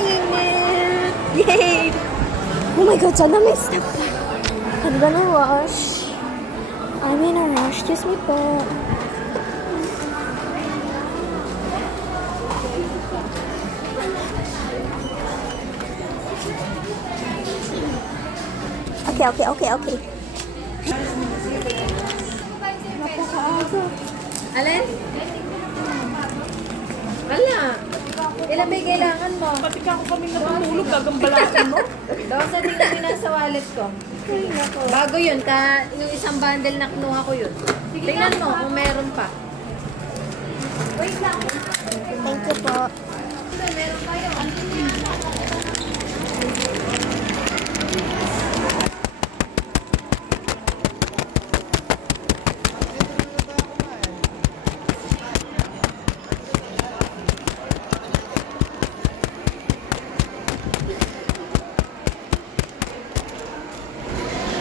buying it! Yay! Oh my god, sana may stop pa. I'm gonna rush. I'm in a rush. Excuse me po. Okay. Alin? Wala. Ilan ba yung kailangan mo? Pati ka ako kami natutulog, gagambalasin mo. Daw sa tingnan mo nasa wallet ko. Bago yun, yung isang bundle na kinuha ko yun. Tingnan mo kung meron pa. Thank you po. Meron pa yun.